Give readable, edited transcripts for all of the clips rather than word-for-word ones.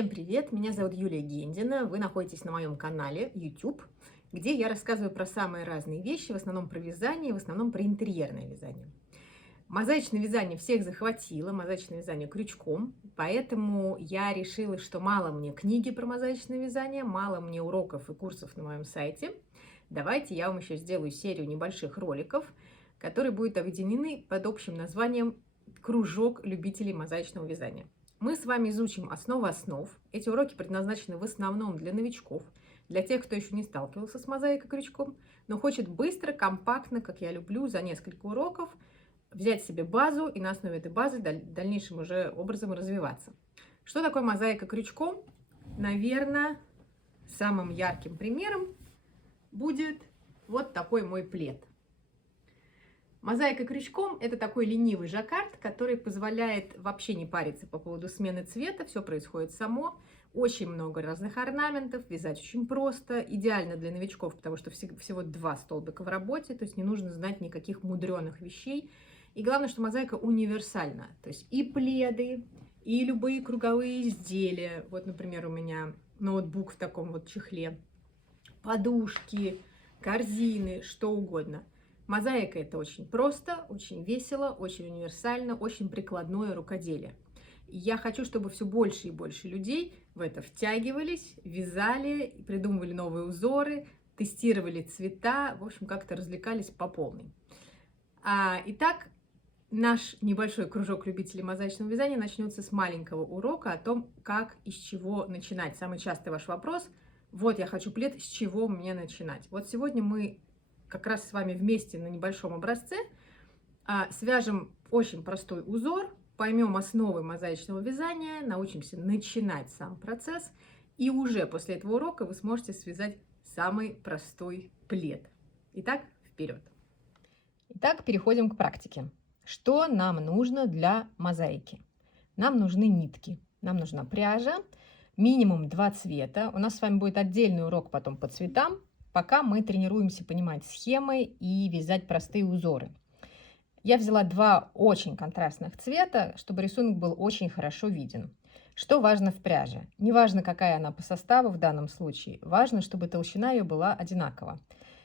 Всем привет! Меня зовут Юлия Гендина. Вы находитесь на моем канале YouTube, где я рассказываю про самые разные вещи, в основном про вязание, в основном про интерьерное вязание. Мозаичное вязание всех захватило, мозаичное вязание крючком, поэтому я решила, что мало мне книги про мозаичное вязание, мало мне уроков и курсов на моем сайте. Давайте я вам еще сделаю серию небольших роликов, которые будут объединены под общим названием «Кружок любителей мозаичного вязания». Мы с вами изучим основы основ. Эти уроки предназначены в основном для новичков, для тех, кто еще не сталкивался с мозаикой крючком, но хочет быстро, компактно, как я люблю, за несколько уроков взять себе базу и на основе этой базы дальнейшим уже образом развиваться. Что такое мозаика крючком? Наверное, самым ярким примером будет вот такой мой плед. Мозаика крючком – это такой ленивый жаккард, который позволяет вообще не париться по поводу смены цвета, все происходит само. Очень много разных орнаментов, вязать очень просто, идеально для новичков, потому что всего 2 столбика в работе, то есть не нужно знать никаких мудреных вещей. И главное, что мозаика универсальна, то есть и пледы, и любые круговые изделия. Вот, например, у меня ноутбук в таком вот чехле, подушки, корзины, что угодно. Мозаика – это очень просто, очень весело, очень универсально, очень прикладное рукоделие. И я хочу, чтобы все больше и больше людей в это втягивались, вязали, придумывали новые узоры, тестировали цвета, в общем, как-то развлекались по полной. Итак, наш небольшой кружок любителей мозаичного вязания начнется с маленького урока о том, как и с чего начинать. Самый частый ваш вопрос – вот я хочу плед, с чего мне начинать? Вот сегодня мы как раз с вами вместе на небольшом образце свяжем очень простой узор, поймем основы мозаичного вязания, научимся начинать сам процесс, и уже после этого урока вы сможете связать самый простой плед. Итак, вперед! Итак, переходим к практике. Что нам нужно для мозаики? Нам нужны нитки, нам нужна пряжа, минимум 2 цвета. У нас с вами будет отдельный урок потом по цветам, пока мы тренируемся понимать схемы и вязать простые узоры. Я взяла 2 очень контрастных цвета, чтобы рисунок был очень хорошо виден. Что важно в пряже? Не важно, какая она по составу в данном случае, важно, чтобы толщина ее была одинакова.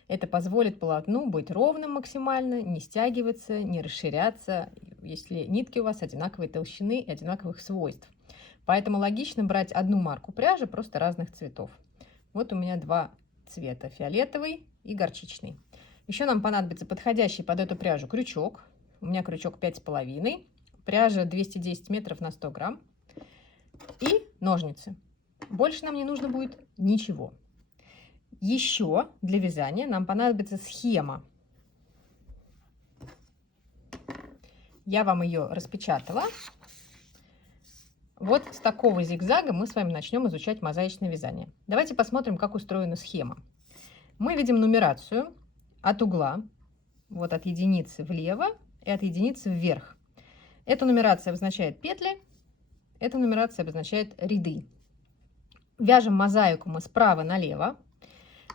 Это позволит полотну быть ровным максимально, не стягиваться, не расширяться, если нитки у вас одинаковой толщины и одинаковых свойств. Поэтому логично брать одну марку пряжи, просто разных цветов. Вот у меня 2 цвета, фиолетовый и горчичный. Еще нам понадобится подходящий под эту пряжу крючок. У меня крючок 5,5, пряжа 210 метров на 100 грамм и ножницы. Больше нам не нужно будет ничего. Еще для вязания нам понадобится схема. Я вам ее распечатала. Вот с такого зигзага мы с вами начнем изучать мозаичное вязание. Давайте посмотрим, как устроена схема. Мы видим нумерацию от угла, вот от единицы влево и от единицы вверх. Эта нумерация обозначает петли, эта нумерация обозначает ряды. Вяжем мозаику мы справа налево.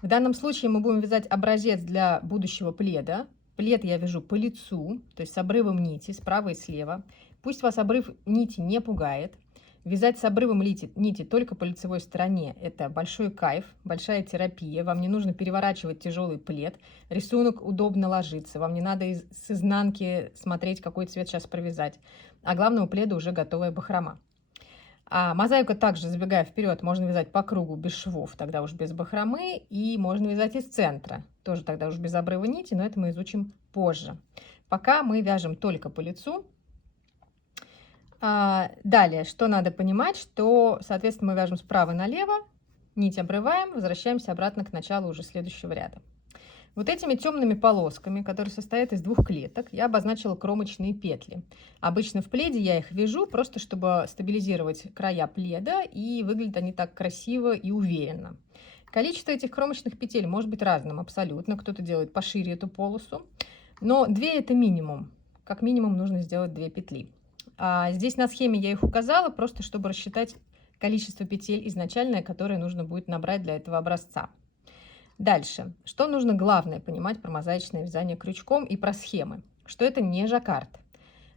В данном случае мы будем вязать образец для будущего пледа. Плед я вяжу по лицу, то есть с обрывом нити справа и слева. Пусть вас обрыв нити не пугает. Вязать с обрывом нити только по лицевой стороне – это большой кайф, большая терапия. Вам не нужно переворачивать тяжелый плед, рисунок удобно ложится, вам не надо с изнанки смотреть, какой цвет сейчас провязать. А главное, у пледа уже готовая бахрома. А мозаику также, забегая вперед, можно вязать по кругу без швов, тогда уж без бахромы, и можно вязать из центра, тоже тогда уж без обрыва нити, но это мы изучим позже. Пока мы вяжем только по лицу. Далее, что надо понимать, что, соответственно, мы вяжем справа налево, нить обрываем, возвращаемся обратно к началу уже следующего ряда. Вот этими темными полосками, которые состоят из 2 клеток, я обозначила кромочные петли. Обычно в пледе я их вяжу, просто чтобы стабилизировать края пледа, и выглядят они так красиво и уверенно. Количество этих кромочных петель может быть разным абсолютно, кто-то делает пошире эту полосу, но 2 это минимум, как минимум нужно сделать 2 петли. Здесь на схеме я их указала, просто чтобы рассчитать количество петель изначальное, которое нужно будет набрать для этого образца. Дальше. Что нужно главное понимать про мозаичное вязание крючком и про схемы? Что это не жаккард.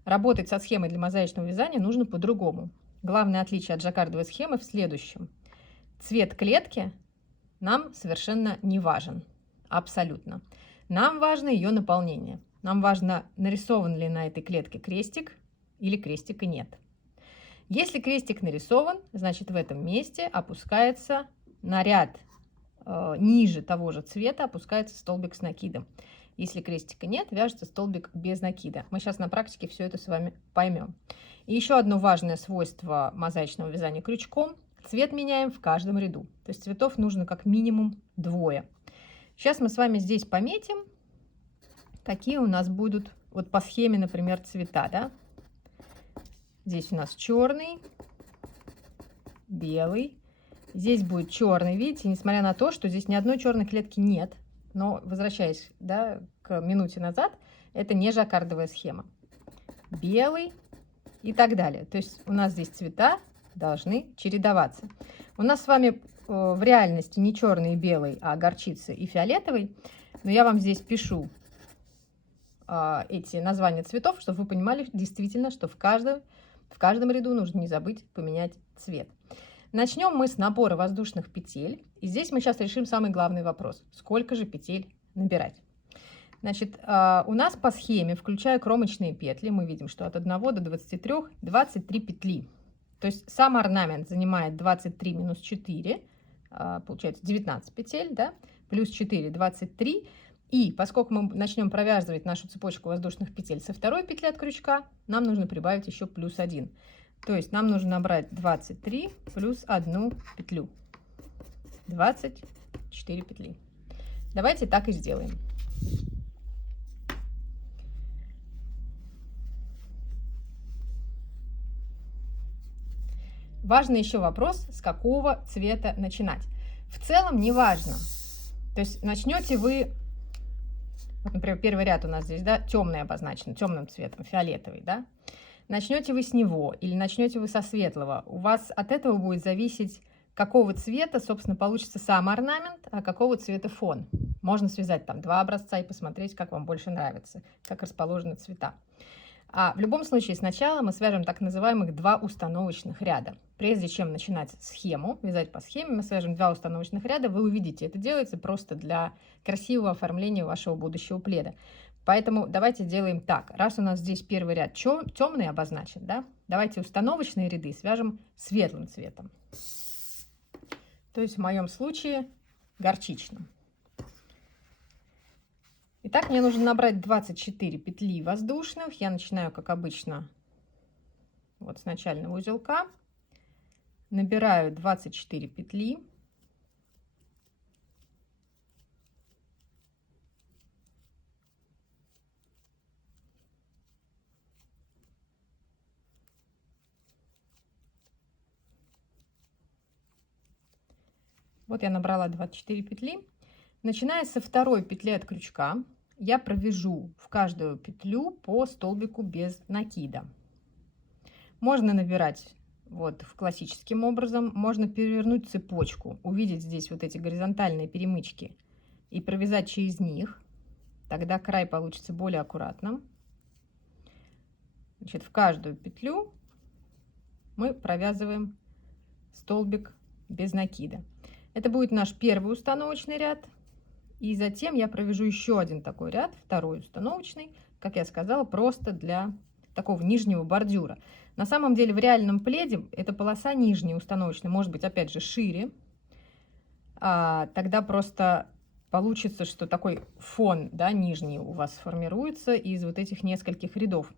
Работать со схемой для мозаичного вязания нужно по-другому. главное отличие от жаккардовой схемы в следующем. Цвет клетки нам совершенно не важен. Абсолютно. Нам важно ее наполнение. Нам важно, нарисован ли на этой клетке крестик или крестика нет. Если крестик нарисован, значит в этом месте опускается на ряд ниже того же цвета, опускается столбик с накидом. Если крестика нет, вяжется столбик без накида. Мы сейчас на практике все это с вами поймем. И еще одно важное свойство мозаичного вязания крючком. Цвет меняем в каждом ряду. То есть цветов нужно как минимум 2. Сейчас мы с вами здесь пометим, какие у нас будут, вот по схеме, например, цвета. Да? Здесь у нас черный, белый. Здесь будет черный, видите, несмотря на то, что здесь ни одной черной клетки нет. Но, возвращаясь, да, к минуте назад, это не жаккардовая схема. Белый и так далее. То есть у нас здесь цвета должны чередоваться. У нас с вами в реальности не черный и белый, а горчица и фиолетовый. Но я вам здесь пишу эти названия цветов, чтобы вы понимали действительно, что в каждом ряду нужно не забыть поменять цвет. Начнем мы с набора воздушных петель. И здесь мы сейчас решим самый главный вопрос. Сколько же петель набирать? Значит, у нас по схеме, включая кромочные петли, мы видим, что от 1 до 23, 23 петли. То есть сам орнамент занимает 23 минус 4, получается 19 петель, да? Плюс 4, 23. И поскольку мы начнем провязывать нашу цепочку воздушных петель со второй петли от крючка, нам нужно прибавить еще плюс 1. То есть нам нужно набрать 23 плюс 1 петлю. 24 петли. Давайте так и сделаем. Важный еще вопрос, с какого цвета начинать. В целом не важно. То есть начнете вы, вот, например, первый ряд у нас здесь, да, темный обозначен, темным цветом, фиолетовый, да. Начнете вы с него или начнете вы со светлого, у вас от этого будет зависеть, какого цвета, собственно, получится сам орнамент, а какого цвета фон. Можно связать там 2 образца и посмотреть, как вам больше нравится, как расположены цвета. А в любом случае сначала мы свяжем так называемых 2 установочных ряда. Прежде чем начинать схему, вязать по схеме, мы свяжем 2 установочных ряда. Вы увидите, это делается просто для красивого оформления вашего будущего пледа. Поэтому давайте делаем так. Раз у нас здесь первый ряд темный обозначен, да, давайте установочные ряды свяжем светлым цветом. То есть в моем случае горчичным. Итак, мне нужно набрать 24 петли воздушных. Я начинаю, как обычно, вот с начального узелка. Набираю 24 петли. Вот я набрала 24 петли. Начиная со второй петли от крючка, я провяжу в каждую петлю по столбику без накида. Можно набирать вот классическим образом, можно перевернуть цепочку, увидеть здесь вот эти горизонтальные перемычки и провязать через них. Тогда край получится более аккуратным. Значит, в каждую петлю мы провязываем столбик без накида. Это будет наш первый установочный ряд. И затем я провяжу еще один такой ряд, второй установочный, как я сказала, просто для такого нижнего бордюра. На самом деле в реальном пледе эта полоса нижняя установочная может быть опять же шире. Тогда просто получится, что такой фон, да, нижний у вас сформируется из вот этих нескольких рядов.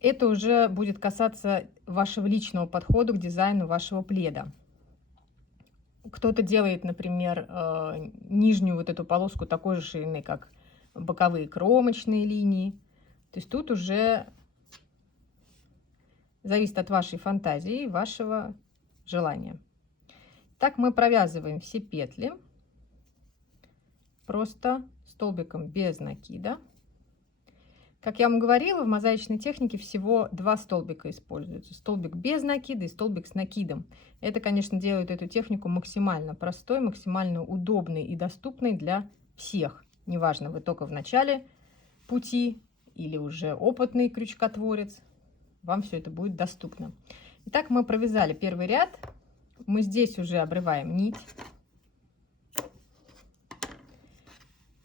Это уже будет касаться вашего личного подхода к дизайну вашего пледа. Кто-то делает, например, нижнюю вот эту полоску такой же ширины, как боковые кромочные линии. То есть тут уже зависит от вашей фантазии, вашего желания. Так мы провязываем все петли просто столбиком без накида. Как я вам говорила, в мозаичной технике всего 2 столбика используются. Столбик без накида и столбик с накидом. Это, конечно, делает эту технику максимально простой, максимально удобной и доступной для всех. Неважно, вы только в начале пути или уже опытный крючкотворец, вам все это будет доступно. Итак, мы провязали первый ряд. Мы здесь уже обрываем нить.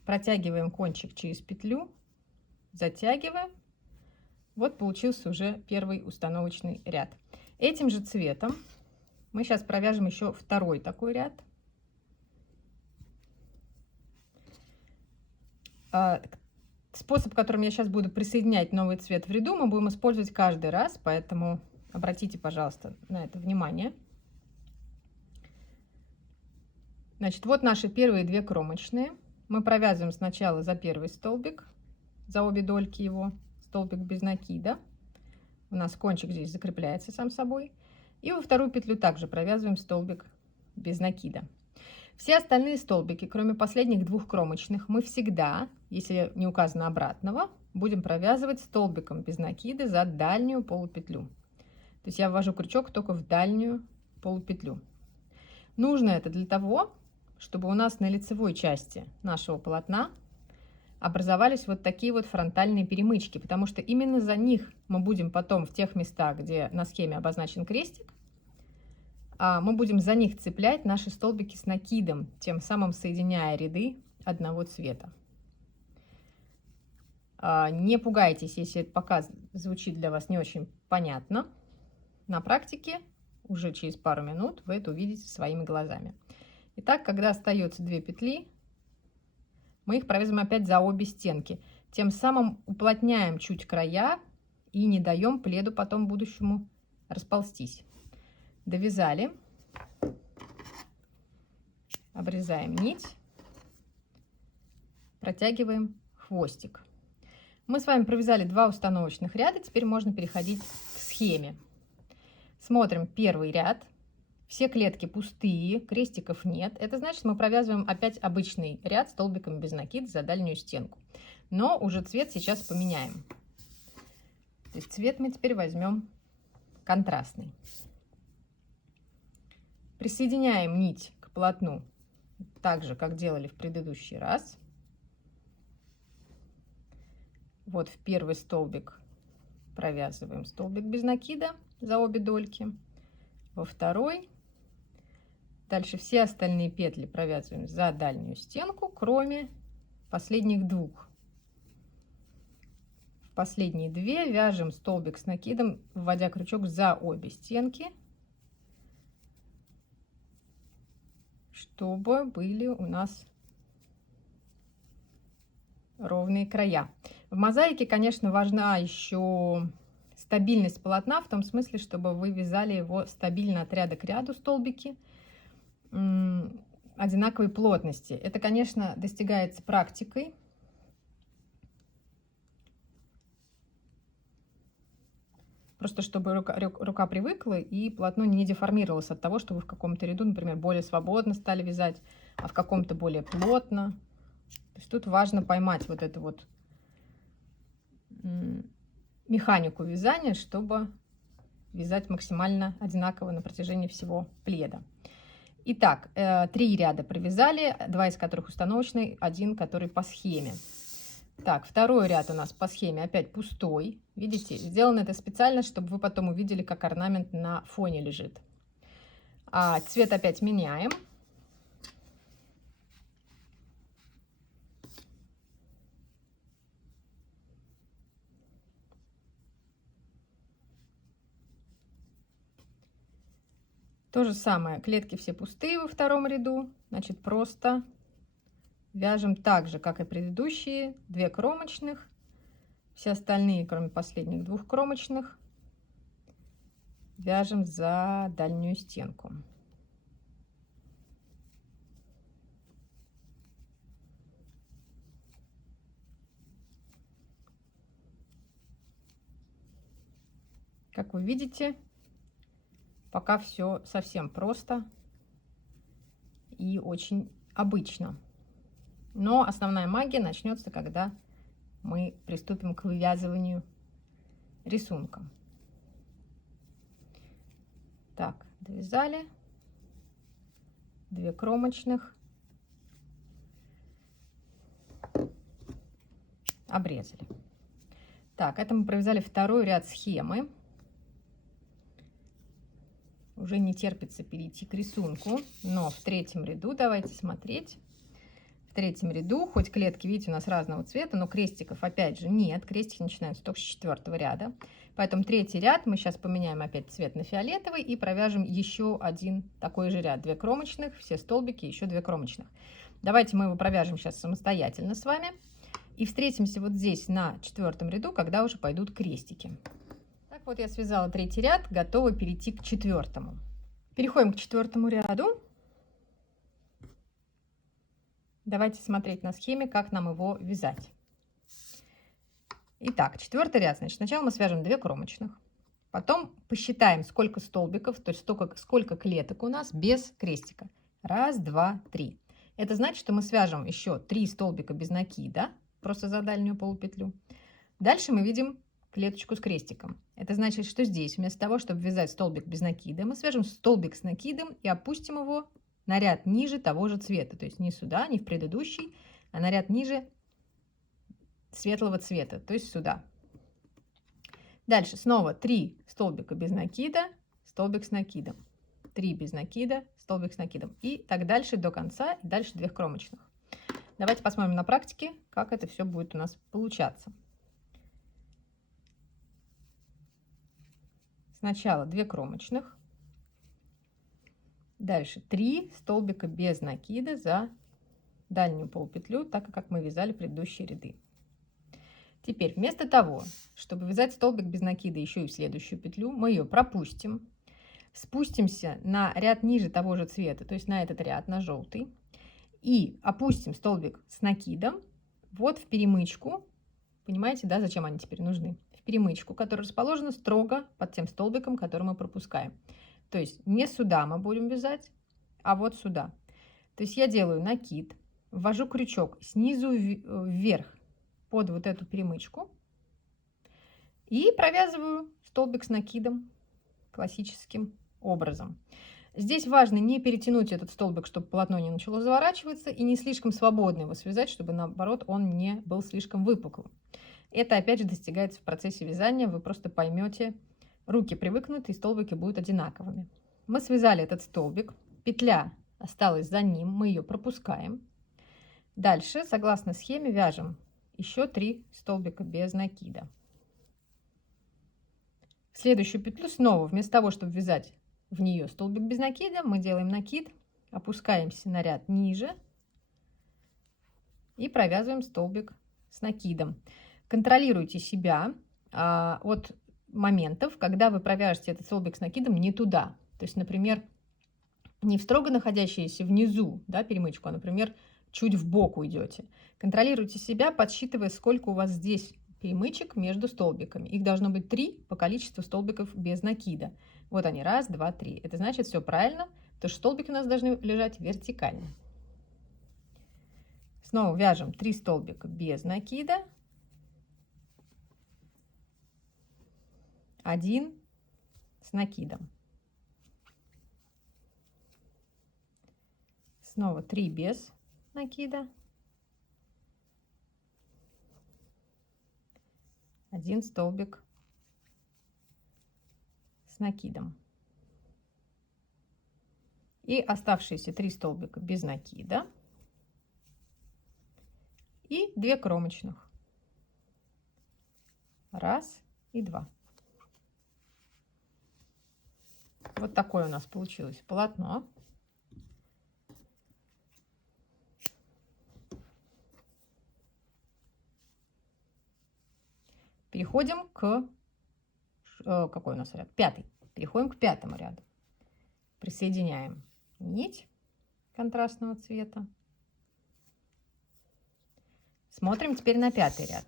Протягиваем кончик через петлю, затягиваем. Вот получился уже первый установочный ряд. Этим же цветом мы сейчас провяжем еще второй такой ряд. Способ, которым я сейчас буду присоединять новый цвет в ряду, мы будем использовать каждый раз, поэтому обратите, пожалуйста, на это внимание. Значит, вот наши первые две кромочные. Мы провязываем сначала за первый столбик, за обе дольки его, столбик без накида. У нас кончик здесь закрепляется сам собой. И во вторую петлю также провязываем столбик без накида. Все остальные столбики, кроме последних двух кромочных, мы всегда, если не указано обратного, будем провязывать столбиком без накида за дальнюю полупетлю. То есть я ввожу крючок только в дальнюю полупетлю. Нужно это для того, чтобы у нас на лицевой части нашего полотна образовались вот такие вот фронтальные перемычки, потому что именно за них мы будем потом в тех местах, где на схеме обозначен крестик, мы будем за них цеплять наши столбики с накидом, тем самым соединяя ряды одного цвета. Не пугайтесь, если это пока звучит для вас не очень понятно. На практике уже через пару минут вы это увидите своими глазами. Итак, когда остается 2 петли, мы их провязываем опять за обе стенки. Тем самым уплотняем чуть края и не даем пледу потом будущему расползтись. Довязали. Обрезаем нить. Протягиваем хвостик. Мы с вами провязали 2 установочных ряда. Теперь можно переходить к схеме. Смотрим первый ряд. Все клетки пустые, крестиков нет. Это значит, мы провязываем опять обычный ряд столбиком без накида за дальнюю стенку. Но уже цвет сейчас поменяем. То есть цвет мы теперь возьмем контрастный. Присоединяем нить к полотну так же, как делали в предыдущий раз. Вот в первый столбик провязываем столбик без накида за обе дольки. Во второй. Дальше все остальные петли провязываем за дальнюю стенку, кроме последних двух. В последние 2 вяжем столбик с накидом, вводя крючок за обе стенки, чтобы были у нас ровные края. В мозаике, конечно, важна еще стабильность полотна, в том смысле, чтобы вы вязали его стабильно от ряда к ряду столбики одинаковой плотности. Это, конечно, достигается практикой. Просто чтобы рука привыкла и полотно не деформировалось от того, что вы в каком-то ряду, например, более свободно стали вязать, а в каком-то более плотно. То есть тут важно поймать вот эту вот механику вязания, чтобы вязать максимально одинаково на протяжении всего пледа. Итак, 3 ряда провязали, 2 из которых установочный, 1, который по схеме. Так, второй ряд у нас по схеме опять пустой. Видите, сделано это специально, чтобы вы потом увидели, как орнамент на фоне лежит. Цвет опять меняем. То же самое, клетки все пустые во втором ряду, значит, просто вяжем так же, как и предыдущие, 2 кромочных, все остальные, кроме последних 2 кромочных, вяжем за дальнюю стенку. Как вы видите, пока все совсем просто и очень обычно. Но основная магия начнется, когда мы приступим к вывязыванию рисунка. Так, довязали 2 кромочных, обрезали. Так, это мы провязали второй ряд схемы. Уже не терпится перейти к рисунку, но в третьем ряду давайте смотреть. В третьем ряду, хоть клетки, видите, у нас разного цвета, но крестиков опять же нет. Крестики начинаются только с 4-го ряда. Поэтому третий ряд мы сейчас поменяем опять цвет на фиолетовый и провяжем еще один такой же ряд. 2 кромочных, все столбики, еще 2 кромочных. Давайте мы его провяжем сейчас самостоятельно с вами. И встретимся вот здесь на 4-м ряду, когда уже пойдут крестики. Так вот я связала третий ряд, готова перейти к 4-му. Переходим к 4-му ряду. Давайте смотреть на схеме, как нам его вязать. Итак, 4-й ряд. Значит, сначала мы свяжем 2 кромочных. Потом посчитаем, сколько столбиков, то есть сколько клеток у нас без крестика. 1, 2, 3. Это значит, что мы свяжем еще 3 столбика без накида, просто за дальнюю полупетлю. Дальше мы видим клеточку с крестиком. Это значит, что здесь вместо того, чтобы вязать столбик без накида, мы свяжем столбик с накидом и опустим его на ряд ниже того же цвета. То есть не сюда, не в предыдущий, а на ряд ниже светлого цвета, то есть сюда. Дальше снова 3 столбика без накида, столбик с накидом. 3 без накида, столбик с накидом. И так дальше до конца, и дальше 2 кромочных. Давайте посмотрим на практике, как это все будет у нас получаться. Сначала 2 кромочных. Дальше 3 столбика без накида за дальнюю полупетлю, так как мы вязали предыдущие ряды. Теперь вместо того, чтобы вязать столбик без накида еще и в следующую петлю, мы ее пропустим, спустимся на ряд ниже того же цвета, то есть на этот ряд, на желтый, и опустим столбик с накидом вот в перемычку. Понимаете, да, зачем они теперь нужны? В перемычку, которая расположена строго под тем столбиком, который мы пропускаем. То есть не сюда мы будем вязать, а вот сюда. То есть я делаю накид, ввожу крючок снизу вверх под вот эту перемычку и провязываю столбик с накидом классическим образом. Здесь важно не перетянуть этот столбик, чтобы полотно не начало заворачиваться, и не слишком свободно его связать, чтобы наоборот он не был слишком выпуклым. Это опять же достигается в процессе вязания, вы просто поймете, руки привыкнут и столбики будут одинаковыми. Мы связали этот столбик, петля осталась за ним, мы ее пропускаем. Дальше, согласно схеме, вяжем еще 3 столбика без накида. В следующую петлю снова, вместо того, чтобы вязать в нее столбик без накида, мы делаем накид, опускаемся на ряд ниже и провязываем столбик с накидом. Контролируйте себя от моментов, когда вы провяжете этот столбик с накидом не туда. То есть, например, не в строго находящуюся внизу, да, перемычку, а, например, чуть в бок уйдете. Контролируйте себя, подсчитывая, сколько у вас здесь перемычек между столбиками. Их должно быть 3 по количеству столбиков без накида. Вот они, 1, 2, 3. Это значит, все правильно, потому что столбики у нас должны лежать вертикально. Снова вяжем 3 столбика без накида. 1 с накидом. Снова 3 без накида. 1 столбик с накидом. И оставшиеся 3 столбика без накида. И 2 кромочных. 1 и 2. Вот такое у нас получилось полотно. Переходим к... Какой у нас ряд? 5-й. Переходим к 5-му ряду. Присоединяем нить контрастного цвета. Смотрим теперь на 5-й ряд.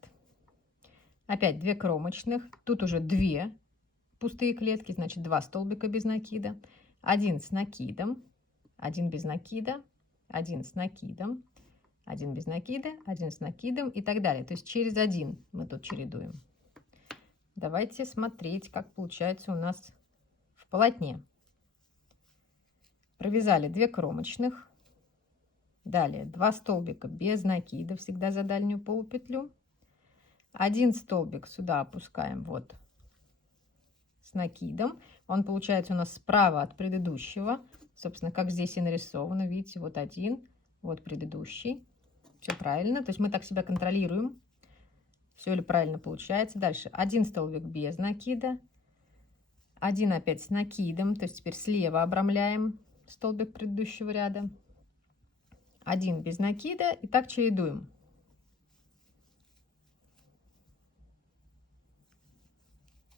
Опять 2 кромочных. Тут уже 2 пустые клетки, значит 2 столбика без накида. 1 с накидом, 1 без накида, 1 с накидом, 1 без накида, 1 с накидом и так далее. То есть через 1 мы тут чередуем. Давайте смотреть, как получается у нас в полотне. Провязали 2 кромочных. Далее 2 столбика без накида, всегда за дальнюю полупетлю. 1 столбик сюда опускаем вот с с накидом. Он получается у нас справа от предыдущего. Собственно, как здесь и нарисовано. Видите, вот один, вот предыдущий. Все правильно. То есть мы так себя контролируем. Все ли правильно получается. Дальше один столбик без накида. Один опять с накидом. То есть теперь слева обрамляем столбик предыдущего ряда. Один без накида. И так чередуем.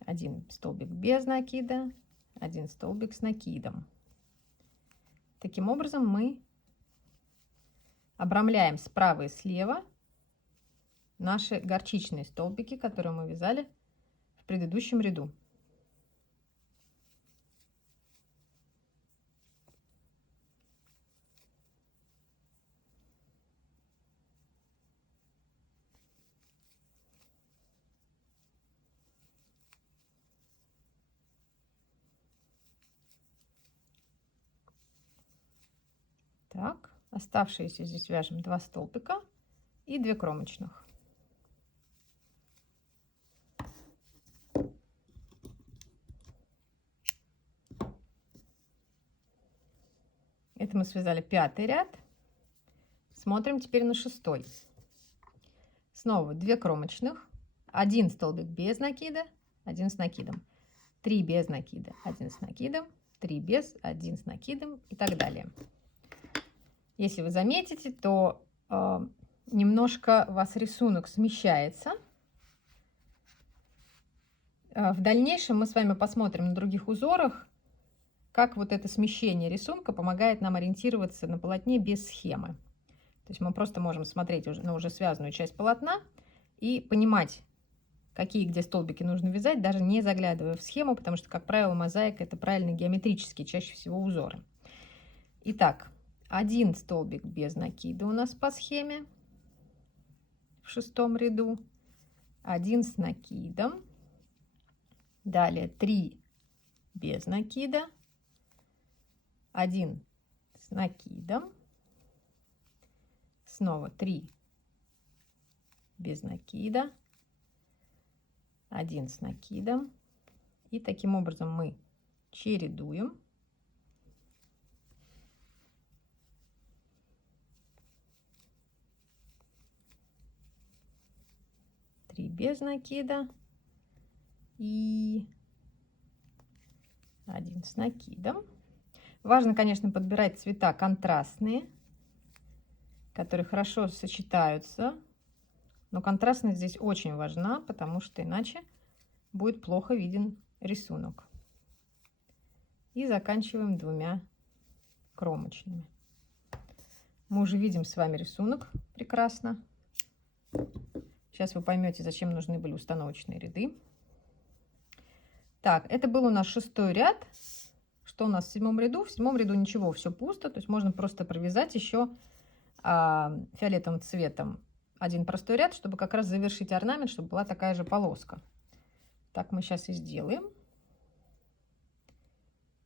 Один столбик без накида, один столбик с накидом. Таким образом мы обрамляем справа и слева наши горчичные столбики, которые мы вязали в предыдущем ряду. Так, оставшиеся здесь вяжем 2 столбика и 2 кромочных. Это мы связали 5-й ряд. Смотрим теперь на 6-й. Снова 2 кромочных, 1 столбик без накида, 1 с накидом, 3 без накида, 1 с накидом, 3 без, 1 с накидом и так далее. Если вы заметите, то немножко у вас рисунок смещается. В дальнейшем мы с вами посмотрим на других узорах, как вот это смещение рисунка помогает нам ориентироваться на полотне без схемы. То есть мы просто можем смотреть на уже связанную часть полотна и понимать, какие где столбики нужно вязать, даже не заглядывая в схему, потому что, как правило, мозаика — это правильно геометрические чаще всего узоры. Итак, один столбик без накида у нас по схеме в 6-м ряду, 1 с накидом, далее 3 без накида, 1 с накидом, снова 3 без накида, 1 с накидом, и таким образом мы чередуем. Без накида и 1 с накидом. Важно, конечно, подбирать цвета контрастные, которые хорошо сочетаются. Но контрастность здесь очень важна, потому что иначе будет плохо виден рисунок. И заканчиваем 2 кромочными. Мы уже видим с вами рисунок прекрасно. Сейчас вы поймете, зачем нужны были установочные ряды. Так, это был у нас 6-й ряд. Что у нас в 7-м ряду? В 7-м ряду ничего, все пусто. То есть можно просто провязать еще фиолетовым цветом один простой ряд, чтобы как раз завершить орнамент, чтобы была такая же полоска. Так мы сейчас и сделаем.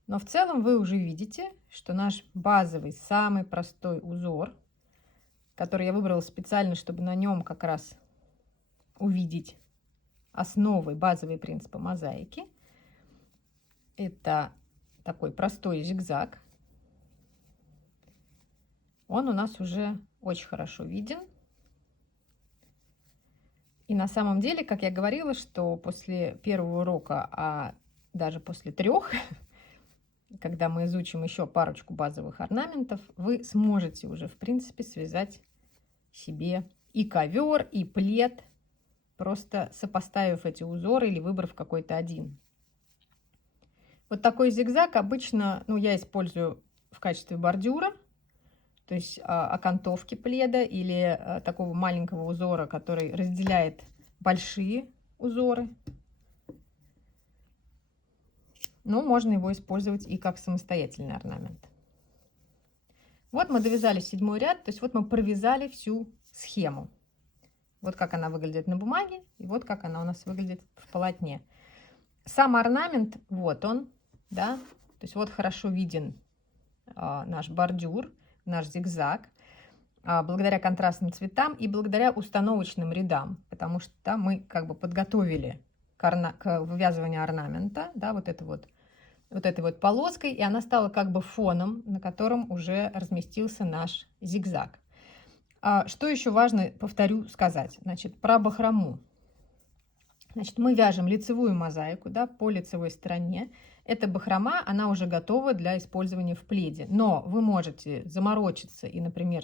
Но в целом вы уже видите, что наш базовый, самый простой узор, который я выбрала специально, чтобы на нем как раз увидеть основы, базовые принципы мозаики. Это такой простой зигзаг. Он у нас уже очень хорошо виден. И на самом деле, как я говорила, что после первого урока, а даже после 3, когда мы изучим еще парочку базовых орнаментов, вы сможете уже, в принципе, связать себе и ковер, и плед, просто сопоставив эти узоры или выбрав какой-то один. Вот такой зигзаг обычно, я использую в качестве бордюра, то есть окантовки пледа или такого маленького узора, который разделяет большие узоры. Но можно его использовать и как самостоятельный орнамент. Вот мы довязали 7-й ряд, то есть вот мы провязали всю схему. Вот как она выглядит на бумаге, и вот как она у нас выглядит в полотне. Сам орнамент, вот он, да, то есть вот хорошо виден наш бордюр, наш зигзаг, благодаря контрастным цветам и благодаря установочным рядам, потому что мы как бы подготовили к вывязыванию орнамента, да, вот этой вот полоской, и она стала как бы фоном, на котором уже разместился наш зигзаг. Что еще важно, повторю, сказать, значит, про бахрому. Значит, мы вяжем лицевую мозаику, да, по лицевой стороне. Эта бахрома, она уже готова для использования в пледе. Но вы можете заморочиться и, например,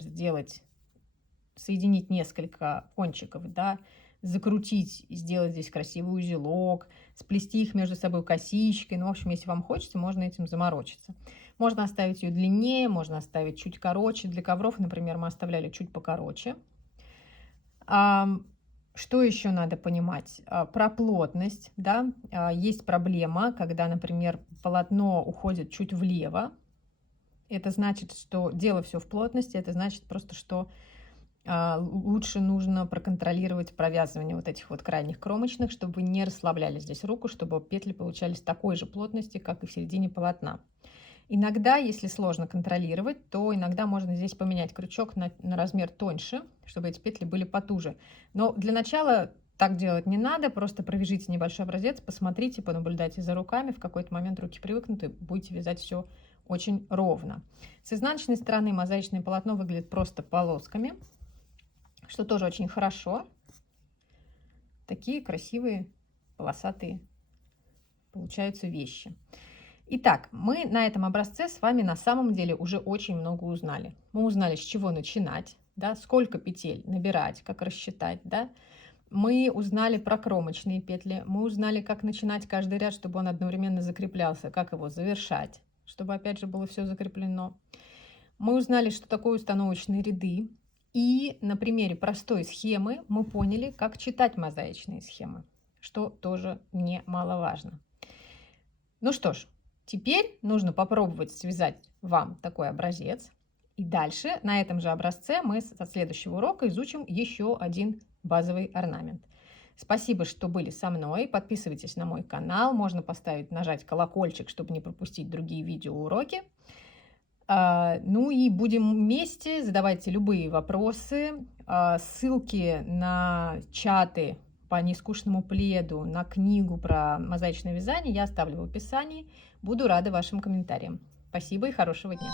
соединить несколько кончиков, да, закрутить, сделать здесь красивый узелок, сплести их между собой косичкой. Ну, в общем, если вам хочется, можно этим заморочиться. Можно оставить ее длиннее, можно оставить чуть короче. Для ковров, например, мы оставляли чуть покороче. Что еще надо понимать? Про плотность, да, есть проблема, когда, например, полотно уходит чуть влево. Это значит, что дело все в плотности, это значит просто, что лучше нужно проконтролировать провязывание вот этих вот крайних кромочных, чтобы вы не расслабляли здесь руку, чтобы петли получались такой же плотности, как и в середине полотна. Иногда, если сложно контролировать, то иногда можно здесь поменять крючок на размер тоньше, чтобы эти петли были потуже. Но для начала так делать не надо, просто провяжите небольшой образец, посмотрите, понаблюдайте за руками, в какой-то момент руки привыкнут и будете вязать все очень ровно. С изнаночной стороны мозаичное полотно выглядит просто полосками, что тоже очень хорошо. Такие красивые полосатые получаются вещи. Итак, мы на этом образце с вами на самом деле уже очень много узнали. Мы узнали, с чего начинать, да, сколько петель набирать, как рассчитать, да. Мы узнали про кромочные петли, мы узнали, как начинать каждый ряд, чтобы он одновременно закреплялся, как его завершать, чтобы опять же было все закреплено. Мы узнали, что такое установочные ряды. И на примере простой схемы мы поняли, как читать мозаичные схемы, что тоже немаловажно. Ну что ж, теперь нужно попробовать связать вам такой образец. И дальше на этом же образце мы со следующего урока изучим еще один базовый орнамент. Спасибо, что были со мной. Подписывайтесь на мой канал. Можно нажать колокольчик, чтобы не пропустить другие видеоуроки. Ну и будем вместе, задавайте любые вопросы, ссылки на чаты по нескучному пледу, на книгу про мозаичное вязание я оставлю в описании. Буду рада вашим комментариям. Спасибо и хорошего дня!